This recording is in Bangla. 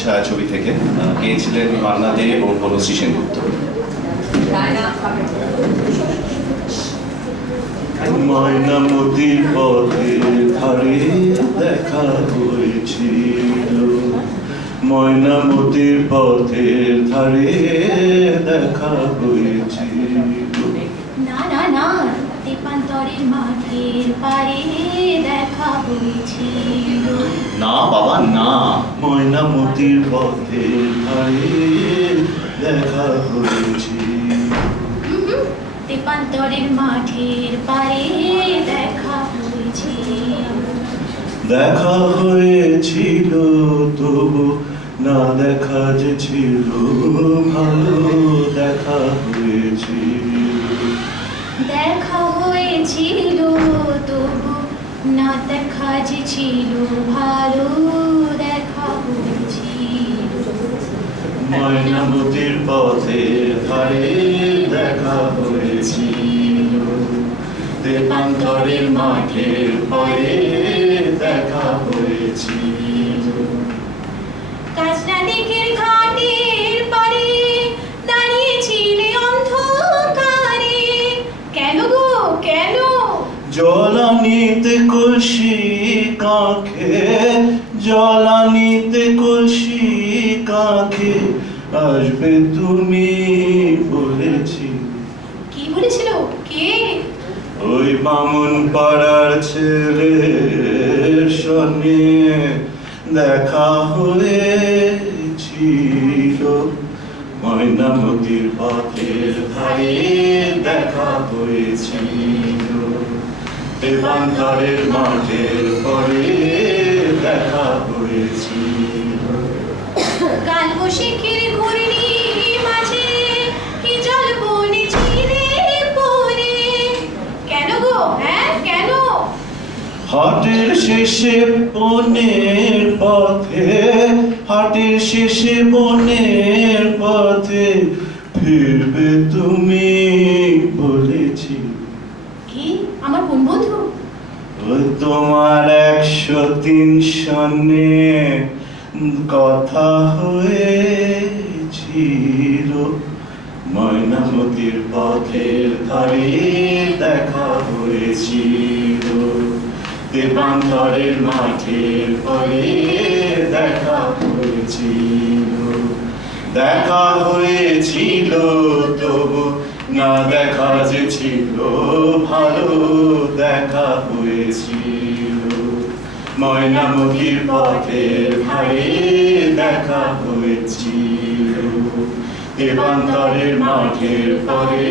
ছায়াছবি থেকে গেয়েছিলেন মান্না দে এবং বনশ্রী সেনগুপ্ত। ময়নামতির পথের ধারে দেখা হয়েছিল, ময়নামতির পথের ধারে দেখা হয়েছিল। না না না, তেপান্তরের মাঠের পারে দেখা হয়েছিল। না বাবা না, ময়নামতির পথের ধারে দেখা হয়েছিল। তেপান্তরের মাঠের পারে দেখা হয়েছিল। দেখা হয়েছিল তবু না দেখা যে ছিল ভালো, দেখা হয়েছিল। দেখা হয়েছিল তবু না দেখা যে ছিল ভালো, দেখা হয়েছিল। ময়নামতির পথের ধারে দেখা হয়েছিল, দেবান্তরের মাঠের পরে দেখা হয়েছিল। কাজলা দিকের ঘাটের পারে দাঁড়িয়েছিলে অন্ধকারে। কেন গো কেন? জলানিতে কলসি কাঁখে, জলানিতে কলসি কাঁখে আসবে তুমি বলেছি। কি বলেছিল? কে? ওই বামুন পাড়ার ছেলের সঙ্গে দেখা হয়েছিল। ময়নামতির পথের ধারে দেখা হয়েছিল, দেবান্তরের মাঠের পরে দেখা হয়েছিল। কালবৈশাখীর ঘূর্ণি মাঝে কি জল বনেছিলে পরে। কেন গো হ্যাঁ কেন? হাটের শেষে বনের পথে, হাটের শেষে বনের পথে ফিরবে তুমি বলেছি। কি আমার কোন বন্ধু? ওই তোমার 103 সনে কথা হয়েছিল। ময়নামতির পথের ধারে দেখা হয়েছিল, দেবান্তরের মাঠের পরে দেখা হয়েছিল। দেখা হয়েছিল তবু না দেখা যে ছিল ভালো, দেখা হয়েছিল। ময়নামতির পথের ধারে দেখা হয়েছিল, দেবান্তরের মাঠের পরে